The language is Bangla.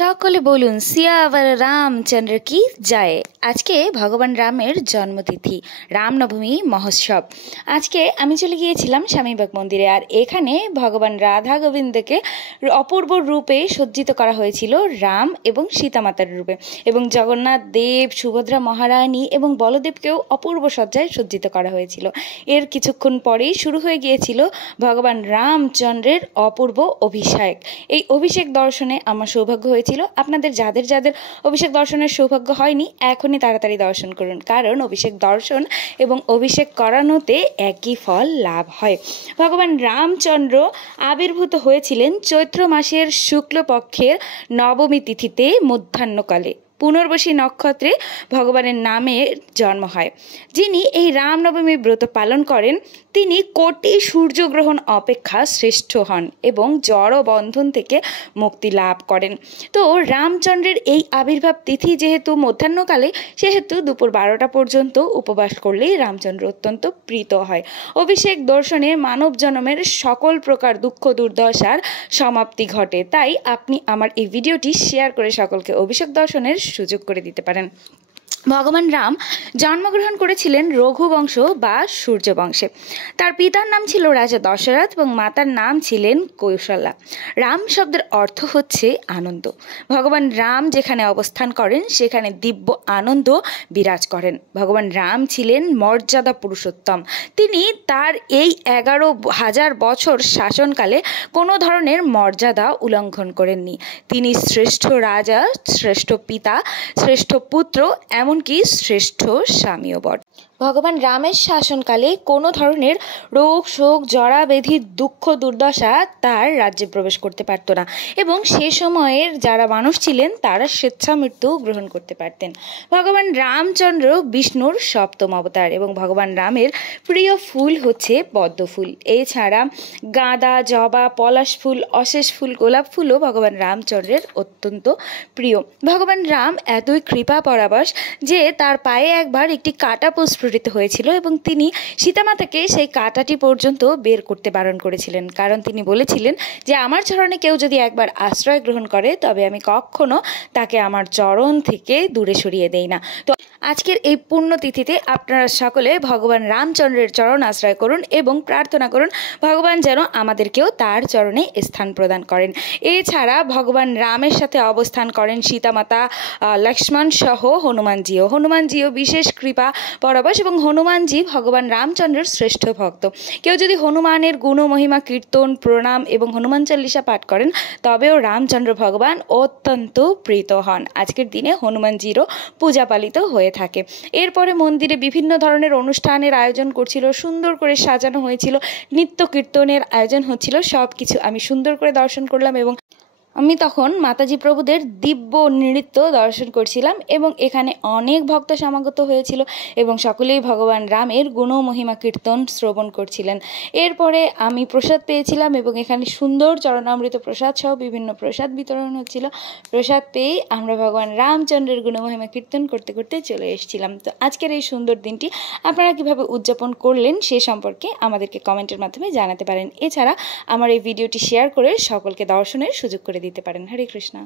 সকলে বলুন সিয়াवर রামচন্দ্র কি জয়। আজকে ভগবান রামের জন্মতিথি, রামনবমী মহোৎসব। আজকে আমি চলে গিয়েছিলাম স্বামীবাগ মন্দিরে, আর এখানে ভগবান রাধা গোবিন্দকে অপূর্ব রূপে সজ্জিত করা হয়েছিল রাম এবং সীতামাতার রূপে, এবং জগন্নাথ দেব, সুভদ্রা মহারানী এবং বলদেবকেও অপূর্ব সজ্জায় সজ্জিত করা হয়েছিল। এর কিছুক্ষণ পরেই শুরু হয়ে গিয়েছিল ভগবান রামচন্দ্রের অপূর্ব অভিষেক। এই অভিষেক দর্শনে আমার সৌভাগ্য হয়েছিল। আপনাদের যাদের যাদের অভিষেক দর্শনের সৌভাগ্য হয়নি, এখনই তাড়াতাড়ি দর্শন করুন, কারণ অভিষেক দর্শন এবং অভিষেক করানোতে একই ফল লাভ হয়। ভগবান রামচন্দ্র আবির্ভূত হয়েছিলেন চৈত্র মাসের শুক্লপক্ষের নবমী তিথিতে মধ্যাহ্নকালে। পুনর্বসী নক্ষত্রে ভগবানের নামে জন্ম হয়। যিনি এই রামনবমী ব্রত পালন করেন তিনি কোটি সূর্যগ্রহণ অপেক্ষা শ্রেষ্ঠ হন এবং জড় বন্ধন থেকে মুক্তি লাভ করেন। তো রামচন্দ্রের এই আবির্ভাব তিথি যেহেতু মধ্যাহ্নকালে, সেহেতু দুপুর 12টা পর্যন্ত উপবাস করলেই রামচন্দ্র অত্যন্ত প্রীত হয়। অভিষেক দর্শনে মানব জন্মের সকল প্রকার দুঃখ দুর্দশার সমাপ্তি ঘটে। তাই আপনি আমার এই ভিডিওটি শেয়ার করে সকলকে অভিষেক দর্শনের সুযোগ করে দিতে পারেন। ভগবান রাম জন্মগ্রহণ করেছিলেন রঘুবংশ বা সূর্য বংশে। তার পিতার নাম ছিল রাজা দশরথ এবং মাতার নাম ছিলেন কৌশল্যা। রাম শব্দের অর্থ হচ্ছে আনন্দ। ভগবান রাম যেখানে অবস্থান করেন সেখানে দিব্য আনন্দ বিরাজ করেন। ভগবান রাম ছিলেন মর্যাদা পুরুষোত্তম। তিনি তার এই 11,000 বছর শাসনকালে কোনো ধরনের মর্যাদা উল্লঙ্ঘন করেননি। তিনি শ্রেষ্ঠ রাজা, শ্রেষ্ঠ পিতা, শ্রেষ্ঠ পুত্র, এমনকি শ্রেষ্ঠ স্বামীও বটে। ভগবান রামের শাসনকালে কোনো ধরনের রোগ শোক জরা ব্যাধি দুঃখ দুর্দশা তার রাজ্যে প্রবেশ করতে পারত না, এবং সে সময়ের যারা মানুষ ছিলেন তারা স্বেচ্ছা মৃত্যু গ্রহণ করতে পারতেন। ভগবান রামচন্দ্র বিষ্ণুর সপ্তম অবতার এবং ভগবান রামের প্রিয় ফুল হচ্ছে পদ্ম ফুল। এছাড়া গাঁদা, জবা, পলাশ ফুল, অশেষ ফুল, গোলাপ ফুলও ভগবান রামচন্দ্রের অত্যন্ত প্রিয়। ভগবান রাম এতই কৃপা পরাবশ যে তার পায়ে একবার একটি কাঁটা প্রস্ফুটিত হয়েছিল এবং তিনি সীতামাতাকে সেই কাঁটাটি পর্যন্ত বের করতে বারণ করেছিলেন, কারণ তিনি বলেছিলেন যে আমার চরণে কেউ যদি একবার আশ্রয় গ্রহণ করে তবে আমি কখনো তাকে আমার চরণ থেকে দূরে সরিয়ে দেই না। তো আজকের এই পুণ্যতিথিতে আপনারা সকলে ভগবান রামচন্দ্রের চরণ আশ্রয় করুন এবং প্রার্থনা করুন ভগবান যেন আমাদেরকেও তার চরণে স্থান প্রদান করেন। এছাড়া ভগবান রামের সাথে অবস্থান করেন সীতামাতা, লক্ষ্মণ সহ হনুমানজিও বিশেষ কৃপা পরবশ, এবং হনুমানজি ভগবান রামচন্দ্রের শ্রেষ্ঠ ভক্ত। কেউ যদি হনুমানের গুণ মহিমা কীর্তন, প্রণাম এবং হনুমান চল্লিশা পাঠ করেন তবেও রামচন্দ্র ভগবান অত্যন্ত প্রীত হন। আজকের দিনে হনুমানজিরও পূজা পালিত হয়ে থাকে। এরপরে মন্দিরে বিভিন্ন ধরনের অনুষ্ঠানের আয়োজন করছিল, সুন্দর করে সাজানো হয়েছিল, নিত্য কীর্তনের আয়োজন হচ্ছিল। সব কিছু আমি সুন্দর করে দর্শন করলাম এবং আমি তখন মাতাজি প্রভুদের দিব্য নৃত্য দর্শন করছিলাম, এবং এখানে অনেক ভক্ত সমাগত হয়েছিল এবং সকলেই ভগবান রামের গুণ মহিমা কীর্তন শ্রবণ করছিলেন। এরপরে আমি প্রসাদ পেয়েছিলাম এবং এখানে সুন্দর চরণামৃত প্রসাদ সহ বিভিন্ন প্রসাদ বিতরণ হচ্ছিল। প্রসাদ পেয়েই আমরা ভগবান রামচন্দ্রের গুণ মহিমা কীর্তন করতে করতে চলে এসেছিলাম। তো আজকের এই সুন্দর দিনটি আপনারা কিভাবে উদযাপন করলেন সে সম্পর্কে আমাদেরকে কমেন্টের মাধ্যমে জানাতে পারেন। এছাড়া আমার এই ভিডিওটি শেয়ার করে সকলকে দর্শনের সুযোগ করে দিতে পারেন। হরে কৃষ্ণ।